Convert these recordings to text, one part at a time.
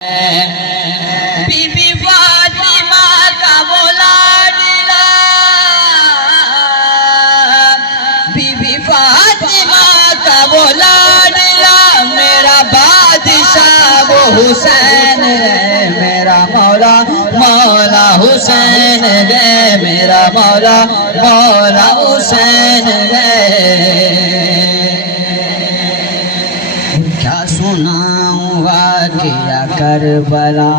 Be be Fatima کا وہ لاڈلا، be be Fatima کا وہ لاڈلا، میرا بادشاہ وہ حسین ہے، میرا مولا مولا حسین ہے، میرا مولا مولا حسین ہے۔ کیا سناؤں واقعہ کربلا،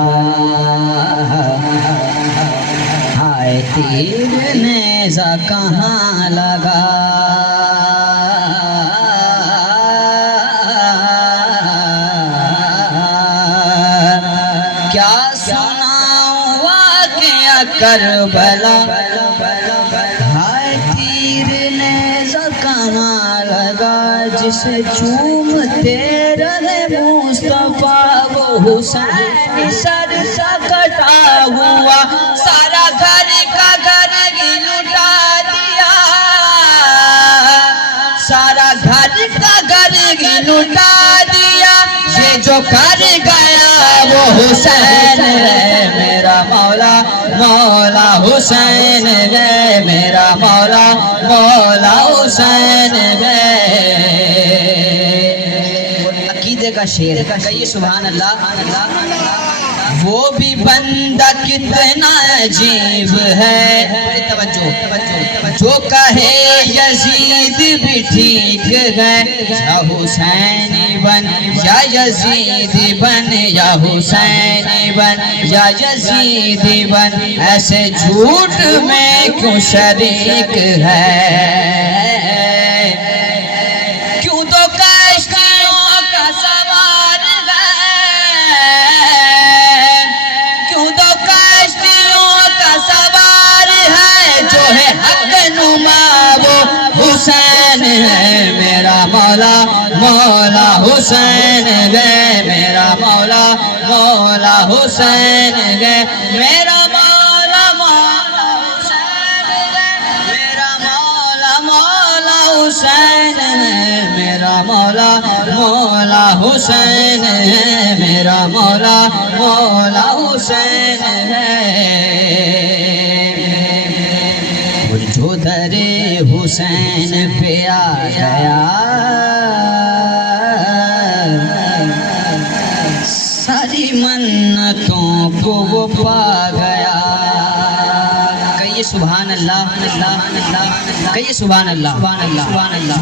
ہائے تیر نیزہ کہاں لگا، کیا سناؤں واقعہ کربلا، ہائے تیر نیزہ کہاں لگا، جسے چومتے رہے مصطفیٰ وہ حسین سر سا کٹا ہوا، سارا گھر کا گھر ہی لٹا دیا، سارا گھر کا گھر ہی لٹا دیا، یہ جو کر گیا وہ حسین ہے، میرا مولا مولا حسین ہے، میرا مولا مولا حسین ہے۔ عقیدے کا شعر کہیے سبحان اللہ۔ وہ بھی بندہ کتنا عجیب ہے، توجہ، جو کہے یزید بھی ٹھیک ہے، یا حسین بن یا یزید بن، یا حسین بن یا یزید بن، ایسے جھوٹ میں کیوں شریک ہے؟ کیوں تو کشتیوں کا سوار ہے، کیوں تو کشتیوں کا سوار ہے، جو ہے حق نما وہ حسین ہے، میرا مولا مولا حسین ہے، میرا مولا مولا حسین ہے، میرا مولا مولا حسین ہے، میرا مولا مولا حسین ہے، میرا مولا مولا حسین ہے، میرا مولا مولا حسین ہے۔ جو در حسین پہ آ گیا، ساری منتوں کو وہ پا گیا، کہیے سبحان اللہ، کہیے سبحان اللہ۔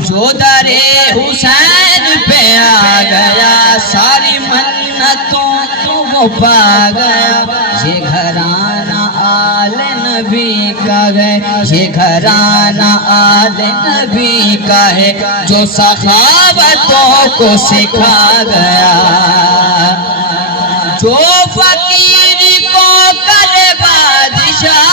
جو در حسین پہ آ گیا، ساری منتوں کو وہ پا گیا، یہ گھرانہ آل نبی کا ہے، یہ گھرانہ آل نبی کا ہے، جو صحابتوں کو سکھا گیا، جو فقیر کو کرے بادشاہ،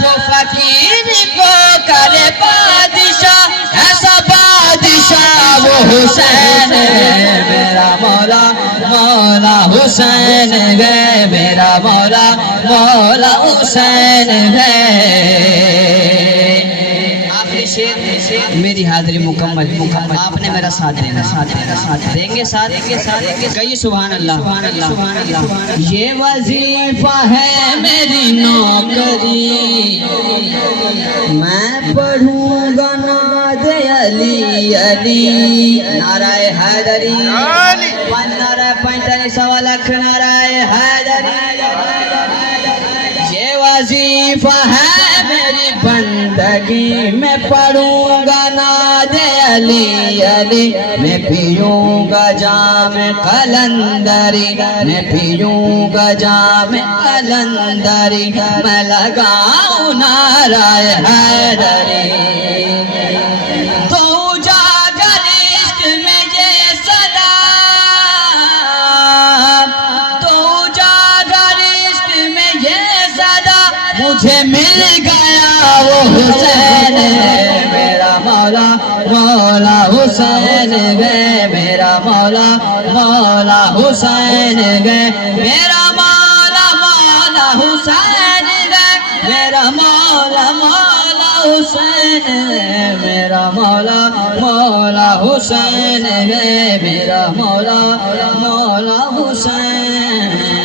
جو فقیر کو کرے بادشاہ، ایسا بادشاہ وہ حسین ہے، میرا مولا مولا حسین ہے، میرا مولا مولا حسین ہے۔ آخری شعر میری حاضری مکمل، آپ نے میرا ساتھ دینا، دیں گے ساتھ، کہیے سبحان اللہ۔ یہ وظیفہ ہے میری نوکری، میں پڑھوں گا نعت علی علی، نعرہ حیدری، نعرہ 45 لاکھ نعرہ حیدری۔ یہ وظیفہ ہے میری بندگی، میں پڑھوں گا نعت علی علی، میں پیوں گا جام قلندری، میں پیوں گا جام قلندری، میں لگاؤں نعرہ حیدری۔ تو اجاگر عشق میں یہ صدا، تو اجاگر عشق میں یہ صدا، مجھے مل گیا وہ حسین ہے، میرا مولا مولا حسین ہے، میرا مولا مولا حسین ہے، میرا مولا مولا حسین ہے، میرا مولا مولا حسین ہے میرا مولا مولا حسین ہے میرا مولا مولا حسین